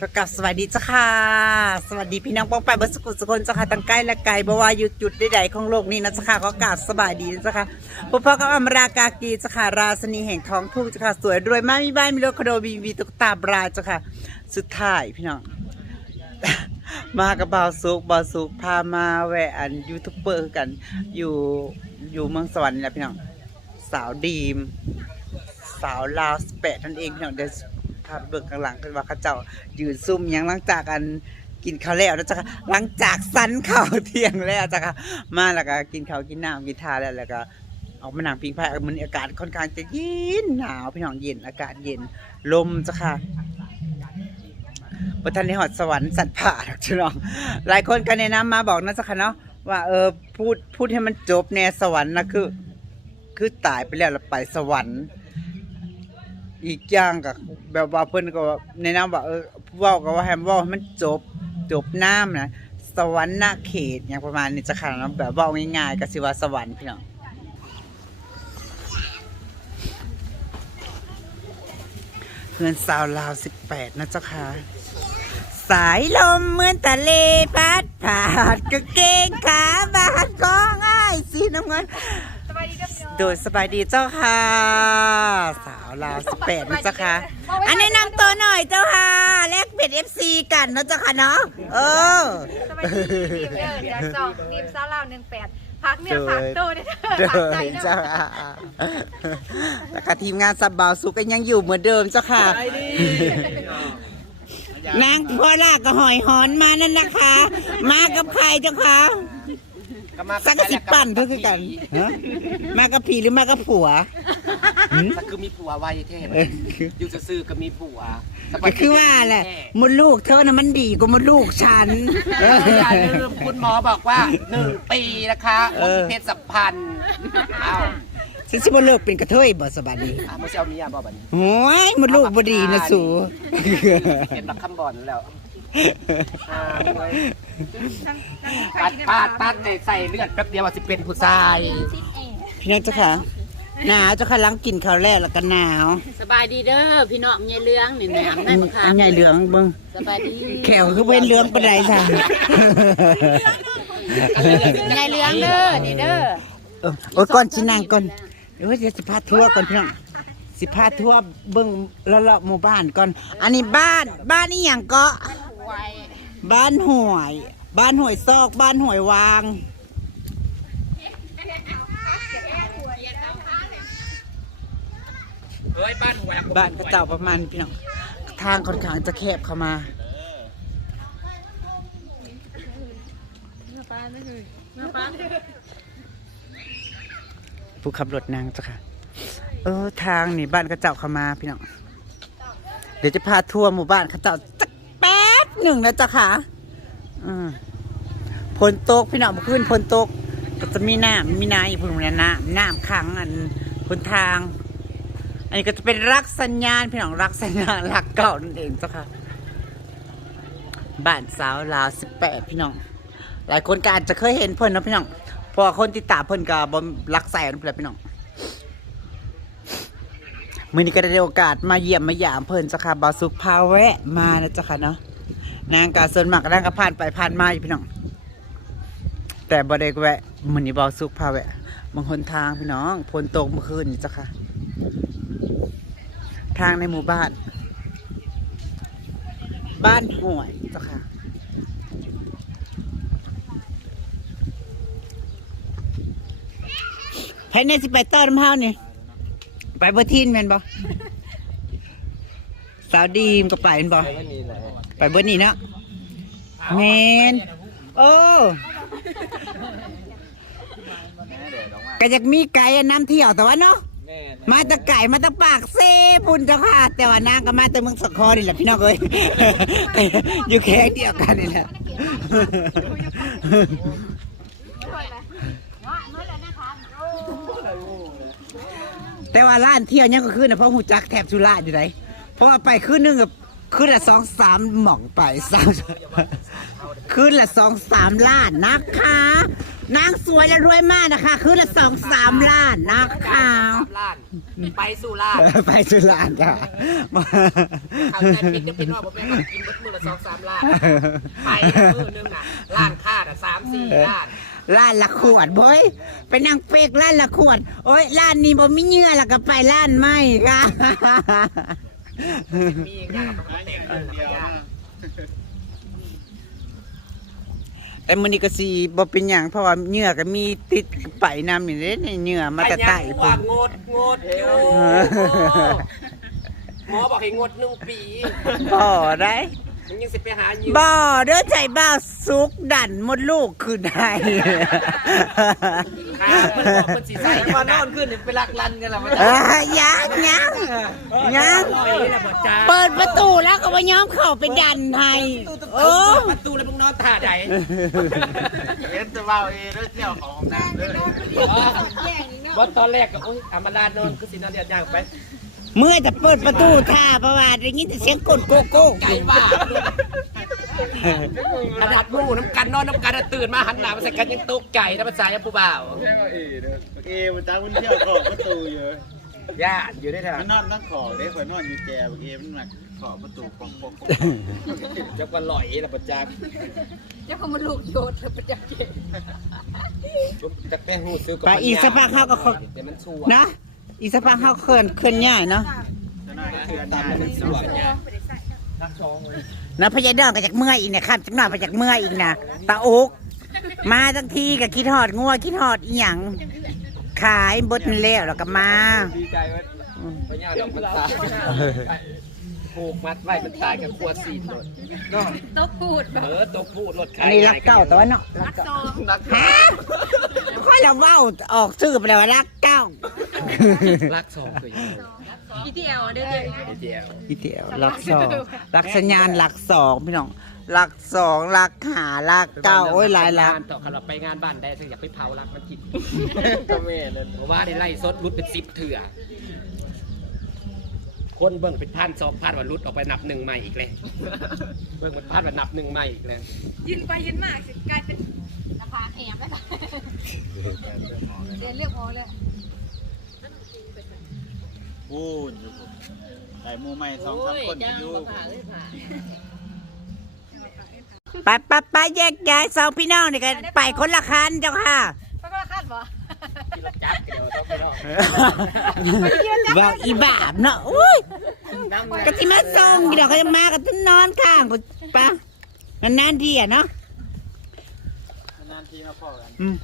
ประกาศสวัสดีจ้าค่ะ สวัสดีพี่น้องป้องไปบดสกุลสกลจ้าค่ะตั้งใกล้และไกลบ่ว่าอยู่จุดใดๆของโลกนี้นะจ้าค่ะก็กราบสบายดีนะจ้าค่ะพบพ่อกับอมรากากีจ้าค่ะราสนีแห่งท้องทุ่งจ้าค่ะสวยรวยมากมีบ้านมีรถคอนโดมีมีตุ๊กตาบราจ้าค่ะ สุดท้ายพี่น้องมากับบาวซุกบาวซุกพามาแวะอันยูทูบเบอร์กันอยู่อยู่เมืองสวรรค์นี่แหละพี่น้องสาวดีม สาวลาวสเปดนั่นเองพี่น้องเดี๋ยว ภาพเบิกข้างหลังคือว่าเขาเจ้ายืนซุ่มหยังหลังจากกันกินข้าวแล้วนะจ๊ะค่ะหลังจากสันข้าวเที่ยงแล้วจ้ะค่ะมาแล้วก็กินข้าวกินน้ำกินทาแล้วแล้วก็ออกมานั่งพิงไพ่มันอากาศค่อนข้างจะเย็นหนาวพี่น้องเย็นอากาศเย็นลมจ้ะค่ะประทานในหอดสวรรค์สัตว์ป่าดอกจ้ะน้องหลายคนก็แนะนำมาบอกนะจ๊ะค่ะเนาะว่าเออพูดพูดให้มันจบในสวรรค์นะคือ คือตายไปแล้วแล้วไปสวรรค์ อีกอย่างก็แบบว่าเพิ่นก็แนะนำว่าเออเว้าก็ว่าให้เว้าให้มันจบจบน้ำนะสวรรค์นาเขตอย่างประมาณนี้จะค่ะเนาะแบบเว้าง่ายๆก็สิว่าสวรรค์พี่น้องเพื่อนสาวลาว18นะเจ้าค่ะ สายลมเหมือนทะเลพัดผ่านกางเกงขาบาดของอ้ายสีน้ำเงิน สบายดีครับพี่น้องโดยสบายดีเจ้าค่ะ สาวลาวสิบแปดนะเจ้าค่ะ อันแนะนำตัวหน่อยเจ้าค่ะแลกเป็ดเอฟซีกันเนาะเจ้าค่ะเนาะเออสบายดีดีมเด้อจากสองดีมซาลาวหนึ่งแปดพักเนี่ยพักโตเนี่ยเดิพักใจนเนาะเจ้าค่ะแล้วก็ทีมงานสับบาวสุก็ยังอยู่เหมือนเดิมเจ้าค่ะนางพ่อลากก็หอยหอนมานั่นนะคะ มากับใครเจ้าค่ะ สักกะสิปั่นเพื่อคือกันฮะมากับผีหรือมากับผัวถ้าคือมีผัวไวเทพเออ อยู่ซื่อๆก็มีผัวก็คือว่าแหละมดลูกเธอน่ะมันดีกว่ามดลูกฉัน เอออย่าลืมคุณหมอบอกว่าหนึ่งปีนะคะเออ เพศสัมพันธ์อ้าวฉันสิบ่เลิกเป็นกระเทยบ่สบายดีอะมึงจะเอาเมียบ่บัดนี้โอ้ยมดลูกบ่ดีนะสู เป็นบักคำบอลแล้ว อ่าเว้ยตัดปาดตัดใส่เลือดแป๊บเดียวว่าสิเป็นผู้ชายพี่น้องเจ้าค่ะหนาวเจ้าค่ะล้างกินข้าวแรกแล้วก็หนาวสบายดีเด้อพี่น้องยายเลื้องนี่แหนมได้ปะคะอันใหญ่เหลืองเบิ่งสบายดีแขวคือเป็นเหลืองปานใดจ้ะยายเลื้องเด้อนี่เด้อเออโอ้ยก่อนสินั่งก่อนเดี๋ยวจะสิพาทัวร์ก่อนพี่น้องสิพาทัวร์เบิ่งเลาะๆหมู่บ้านก่อน อันนี้บ้านบ้านอีหยังเกาะ บ้านห่วยบ้านห่วยซอก บ้านห่วยวางเฮ้ยบ้านหัวบ้านกระเจ้าประมาณพี่น้องทางค่อนข้างจะแคบเข้ามาผู้ขับรถนางเจ้าค่ะ เออทางนี่บ้านกระเจ้าเข้ามาพี่น้อง เดี๋ยวจะพาทัวร์หมู่บ้านกระเจ้าจักแป๊บ หนึ่งนะจ้าค่ะอืมพลตกพี่น้องขึ้นพลตกก็จะมีน้ำมีนาอีกพุ่นนะน้ำน้ำขังอันพ้นทาง อันนี้ก็จะเป็นรักสัญญาณพี่น้องรักสัญญาณรักเก่านั่นเองเจ้าค่ะบ้านสาวลาวสิบแปดพี่น้อง หลายคนก็อาจจะเคยเห็นเพิ่นนะพี่น้องพราะว่าคนติดตามเพิ่นก็บ่รักใส่นั่นแหละพี่น้องมื่อนี้ก็ได้โอกาสมาเยี่ยมมาหยามเพิ่นจ้าค่ะบาสุขพาแวะมานะจ้าค่ะเนาะ นางกาส่วนมากก็นางก็ผ่านไปผ่านมาอยู่พี่น้อง แต่บ่ได้แวะมื้อนี้บาสุขพาแวะบางคนทางพี่น้องฝนตกเมื่อคืนนี่จ้าค่ะ ทางในหมู่บ้าน บ้านห่วยจ้าค่ะภายในสิไปต้อนมะพร้าวนี่ ไปบอร์ทินแม่นบ่ สาวดีมก็ไปแม่นบ่ไปเบอร์นี่เนาะแมนโอ้ก็อยากมีไก่น้ำเที่ยวแต่ว่าเนาะมาแตะไก่มาแตะปากเซ่พุ่นเจ้าค่ะแต่ว่านางก็มาแต่เมืองสกอนี่แหละพี่น้องเอ้ยอยู่แค่เดียวกันนี่แหละแต่ว่าร้านเที่ยวยังก็คือนะเพราะหูจักแถบสุราษฎร์อยู่ไหน เพราะว่าไปคืนนึงกับขึ้นละสองสามหม่องไปสามขึ้นละสองสามล้านนะคะ นางสวยและรวยมากนะคะขึ้นละสองสามล้านนะคะ สามล้านไปสู่ล้านไปสุรานจ้ะทางใจปิดก็ปิดว่าผมเป็นกินเบิดมือละสองสามล้านไปมือนึงน่ะล้านค่าอะสามสี่ล้านล้านละขวดเบ้ยไปนั่งเปกล้านละขวด โอ้ยล้านนี้บ่มีเหงื่อแล้วก็ไปล้านไม่ค่ะ มีอย่างกับมันแต่งกันนะยากแต่มื้อนี้ก็สิบ่เป็นหยังเพราะว่าเหงื่อก็มีติดไปนำนี่เด้ในเหงื่อมาแต่ใต้พพุ่นงดงดอยู่หมอบอกให้งดหนึ่งปีบ่ได้ มึงยังสิไปหายืมบ่เด้อใจบ่าวสุกดันมดลูกคือได้ค่ามันบอกมันสิใส่มานอนขึ้นไปลักลันกันละมันเอ้ยยังยังยังลอยนะบ่จ้าเปิดประตูแล้วก็บ่ยอมเข้าไปดันให้โอ้ประตูแล้วมึงนอนท่าใดเห็นแต่ว่าเอเรื่องเที่ยวของน้ำเลย บอตอนแรกก็โอ้ยอามาลานอนคือสินอนเดียดยางไป เมื่อจะเปิดประตูท่าเพราะว่าได้ยินแต่เสียงกดโกโก้ไก่บ้าขนาดหมู่น้ำกันนอนน้ำกันอะตื่นมาหันหน้ามาใส่กันยังตกใจนะภาษายังผู้บ่าวใช่ว่าเอเด้อเอมันจ้ามันเที่ยวของประตูอยู่ญาติอยู่ได้เถมันอะนอนตั้งขอเด้ข่อยนอนอยู่แจเอมันมาขอประตูปองปองปองจักวันลอยละประจักเจ้าของมันลูกโยนเลยประจักษ์เก่งจักแป้งหูซื้อไปอีกสักพักเขาก็ขอแต่มันชัวนะ อีกสักพักเขาเคลื่อนเคลื่อนย้ายเนาะจะนอนก็คือตามตามมันชัวเนี่ยนะพญาดองก็จากเมื่อยอีกเนี่ยครับจักหน่อยไปจากเมื่อยอีกนะตาอุกมาทั้งทีก็คิดฮอดงัวคิดฮอดอีหยังขายบดนั่นแล้วแล้วก็มา ดีใจว่าพญาดอกมันตาย ผูกมัดไว้มันตายกับครัวสีหมดโต๊ะพูดแบบเออตกพูดรถอันนี้รักเก้าแต่ว่าเนาะรักซเก้าองรักฮะค่อยเราเว้าออกชื่อไปแล้วว่ารักเก้ารักสองคือยังไงอีทีเอลเด้อเดียวอีเดียวรักสองรักสัญญาณรักสองพี่น้องรักสองรักหารักเก้าโอ้ยหลายรักงานต่อคันเราไปงานบ้านได้ซึ่งอยากไปเผารักมันกินก็แม่นั่นเพราะว่าได้ไล่ซดรุดเป็นสิบเถื่อ คนเบิ่งเป็นพันสองพันว่ารุดออกไปนับหนึ่งใหม่อีกเลยเบิ่งเป็นพันว่านับหนึ่งใหม่อีกเลยยืนไปยืนมากสิกลายเป็นราคาแหมแล้วค่ะเรียนเรียกพอเลยพูดไอ้มูใหม่สองสามคนอยู่ไปไปไปแยกย้ายสองพี่น้องนี่กันไปคนละคันเจ้าค่ะไปก็คาดบ่ ที่รถจักรเดียวต้องไปรอว่าอีบาบเนาะอุ้ยนั่งก็ที่มาส่งเดี๋ยวเขาจะมาก็ต้องนอนข้างกูปะนานๆทีอะเนาะนานทีมาพ่อกันอืม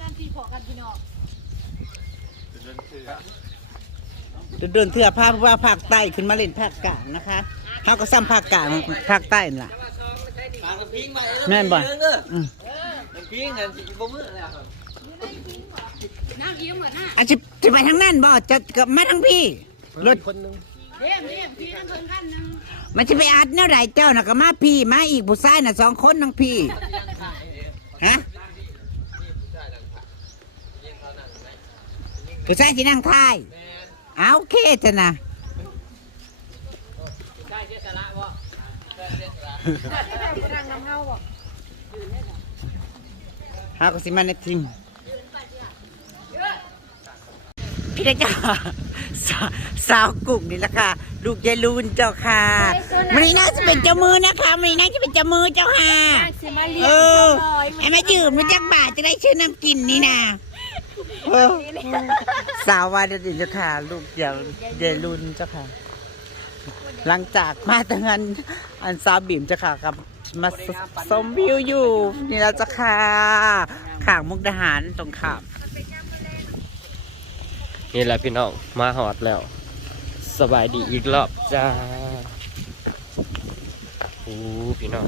นั่นที่พอกันพี่น้องเดินเถื่อเดินเถื่อภาพว่าภาคใต้ขึ้นมาเล่นภาคกลางนะคะเขาก็ซ้ำภาคกลางภาคใต้นั่นล่ะแม่นบ่อืมพิงกันสิบ่มือแล้ว น้ำยิ้มเหมือนน่ะอาจจะจะไปทางนั้นบ่จะกลับมาทางพี่ รถ คนนึงเรียมเรียมพี่นั่งเพิ่นขั้นหนึงมันจะไปอัดแนวไหนเจ้าน่ะก็มาพี่มาอีกผู้ชายน่ะสองคนทั้งพี่ฮะผู้ชายที่นั่งท้ายเอาโอเคจ้ะนะได้เจสระบ่นั่งน้ำเฮาบ่ฮาก็สิมาในทีม พี่เจ้าสาวสาวกลุ่มนี่แหละค่ะ ลูกยายลูนเจ้าค่ะมันนี่น่าจะเป็นเจ้ามือนะคะมันนี่น่าจะเป็นเจ้ามือเจ้าค่ะสิมาเรียเอนอไอ้มายืมมาจากบาทจะได้ชื่อน้ำกินนี่นะเออสาววาดดินเจ้าค่ะ ลูกยายยายลูนเจ้าค่ะ หลังจากมาตั้งอันอันสาวบิ่มเจ้าค่ะกับมาสมวิวอยู่ นี่เราจะค่ะข่างมุกดาหารตรงขาม นี่แหละพี่น้องมาหอดแล้ว สบายดีอีกรอบจ้าโอ้พี่น้อง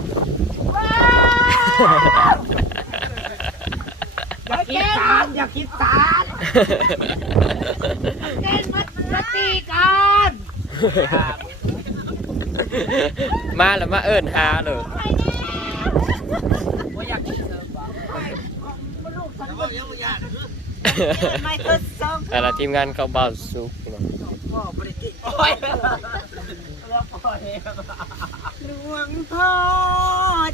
อย่าคิดตามอย่าคิดตามเต้นมัดรตีกันมาแล้วมาเอิญหาเลยว่าอยากกินเสริมบ่ไม่ทด สองแต่ละทีมงานเขาเบาสุกพี่น้องโอ้ยรื่องพอเองหลวงพ่อ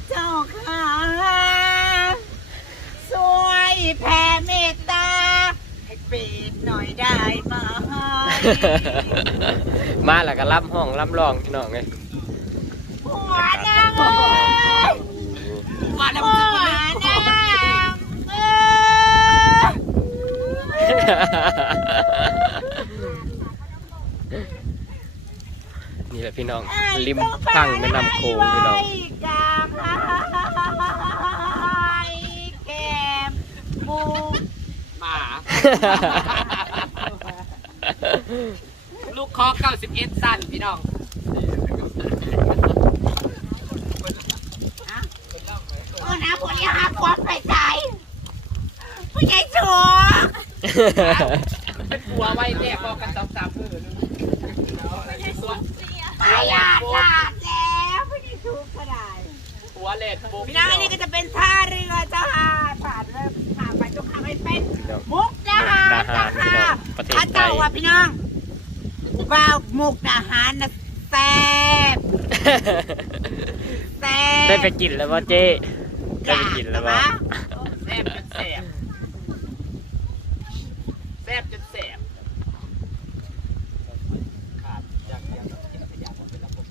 เจ้าค่ะช่วยแผ่เมตตา ให้เป็ดหน่อยได้ไหมมาแล้วก็ล่ำห้องล่ำรองพี่น้องเลยหัวนางเอ้ยมาแล้ว หั มึง ว จะมาเล่น นางเอ้ย นี่แหละพี่น้อง ริมพังแม่น้ำโขงพี่น้องกามแก้มบูหมาลูกคอ91สั้นพี่น้องโอ้นะผู้นี้หาความไปใจผู้ใหญ่ชัว เป็นผัวไว้แน่พอกันสองสามมือนึงไปหยาดหยาดแล้วผู้ใหญ่ชัวก็ได้ผัวเล่นปุ๊บพี่น้องอันนี้ก็จะเป็นท่าเรือเจ้าค่ะผ่านเริ่มผ่านไปทุกครั้งให้เป็นมุกดาหารดาหารพี่น้องประเทศไทยถ้าเจ้าว่าพี่น้องว่าวมุกดาหารนะแซ่บแซ่บได้ไปกินแล้วว่าเจ๊ได้ไปกินแล้วว่า แซ่บจนแซ่บแซ่บจนแซ่บขาดจากเดียวกับเก็บขยะมันเป็นระบบ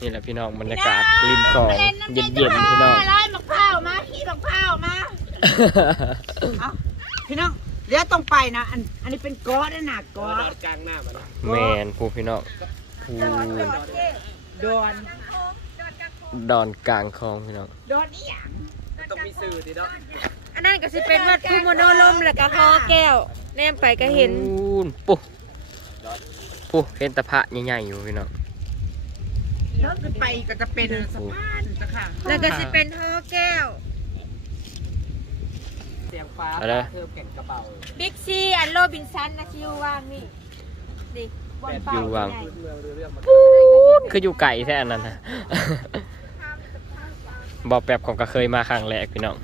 นี่ แหละพี่น้องบรรยากาศริมคลองเย็นๆพี่น้องร้อยมะพร้าวมาขี้มะพร้าวมาเอาพี่น้องเดี๋ยวต้องไปนะอันอันนี้เป็นก้อนนะนะก้อนนอนกลางหน้ามันแมนผู้พี่น้องผู้โดนดอนกลางคลองพี่น้องโดนอีหยังต้องมีสื่อดิเนาะอันนั้นก็สิเป็นวัดภูมิโนลมแล้วก็ฮอแก้วแนมไปก็เห็นปูนปุ๊ปุ๊เห็นตะพระใหญ่ๆอยู่พี่น้อง แล้วขึ้นไปก็จะเป็นสะพานจ้ะค่ะแล้วก็สิเป็นฮอแก้ว เสียงฟ้าเพิ่มแก่นกระเป๋าบิ๊กซีอันโรบินสันนะชิววางนี่ดิบนเป้าอยู่วาง ใหญ่เรื่องเรื่องมันปูนคืออยู่ไก่แท้อันนั้นนะ บอกแป๊บของก็เคยมาครั้งแรกพี่น้อง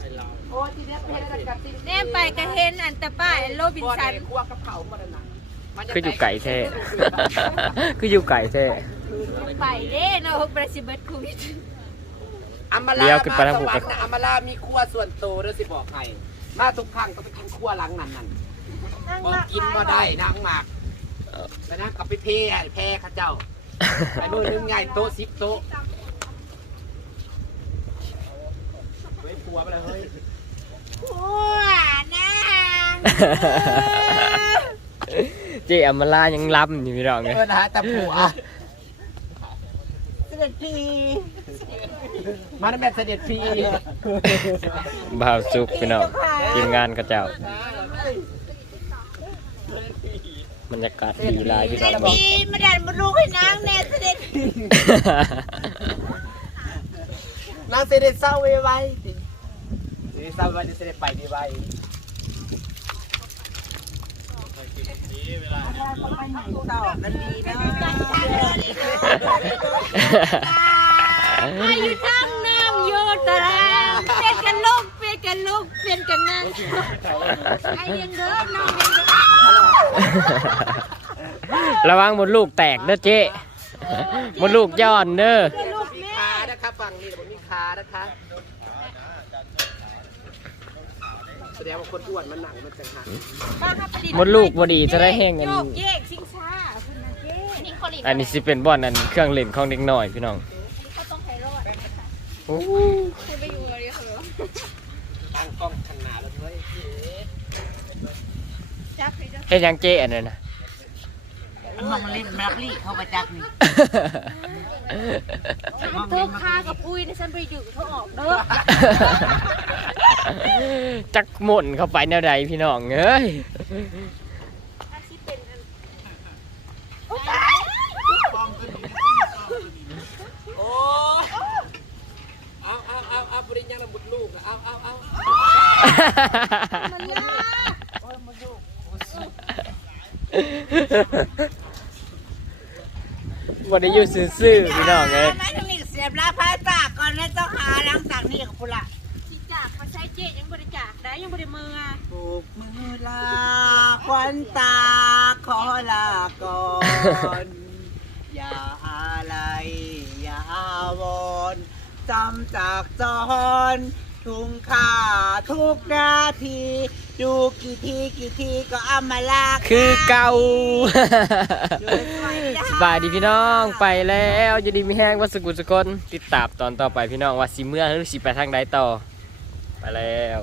ไอเราโอ้ทีเนี้ยเพชรกับติแนมไปก็เห็นอันตะป้ายอันโรบินบัวสันแดงคั่วกระเพราหมดนะคืออยู่ไก่แท้คืออยู่ไก่แท้ ไปเด้เนาะบราซิเบิร์ตคูวิดอัมมาเลี้ลายวขึ้นไปทางสภูวรกรระค์นะอัมมาลามีครัวส่วนตัวด้วยสิบอกใครมาทุกครั้งก็ไปกินครัวหลังนั้นนั่นบอกกินมาได้นางหมากแต่นะกับไปเพให้แพ้ข้าเจ้าไปมือนึงไงโต๊ะสิบโต๊ะเฮ้ยผัวไปเลยเฮ้ยหัวนางเจ๊อมลายังล้ำอยู่พี่น้องไงเออนะแต่ผัว เสด็จพีมันแบบเสด็จพีบ่าวสุกพี่น้องทีมงานกระเจ้าบรรยากาศดีหลายพี่เสน้อด็งจพีมาดันมาลูกให้นางแน่เสด็จพีนางเสด็จเศร้าไว้ไว้เสด็จเศร้าไว้เสด็จไปดีไว้ต่อกันดีเนาะ อายุนั่งน้ำโยตารางเป็นกันลูกเป็นกันลูกเป็นกันนั่งไอเรียนเด้อน้องเรียนเด้อระวังหมดลูกแตกเด้อเจ๊หมดลูกย้อนเด้อมีคานะคะฝั่งนี้แต่ผมมีคานะคะแสดงว่าคนอ้วนมันหนังมันจังหักหมดลูกบดีจะได้แห้งกันโยกเยกชิงช้าคุณนะเจ๊ นี่คนอีกอันนี้สิเป็นบ่อนอันเครื่องเล่นของเด็กน้อยพี่น้องเขาต้องไพโรดโอ้คุณไปอยู่กับเรียกเหรอตั้งกล้องขนาดแล้วเฮ้ยจักให้จักเฮ็ดหยังเจ๊อันนั้นนะห้องเล่นแมปลี่เข้าไปจักนี่เธอคากับอุ้ยนะฉันไปอยู่เขาออกเด้อจักหมุนเข้าไปแนวใดพี่น้องเอ้ย ถ้าชิเป็นอันโอ้เอา เอาเอาเอาปริญญาบุตรลูกเอาเอาเอามันยากบ่ได้อยู่ซื่อๆพี่น้องเอ้ยไม่ต้องมีเสียบลาพายจากก่อนนะเจ้าขาหลังจากนี้กับพุละที่จากมาใช้เจ๊ยังบริจาคได้ยังบริมืออะปลูกมือลาควันตาขอลารอย่ จำจากจรทุงค่าทุกนาที ดูกี่ทีกี่ทีก็อำมาลาคือเก่าอยู่ในซอยจ้สบายดีพี่น้องไปแล้วอยินดีมีแห้งวัสกุลสกลติดตามตอนต่อไปพี่น้องว่าสิเมื่อหรือสิไปทางใดต่อ ไปแล้ว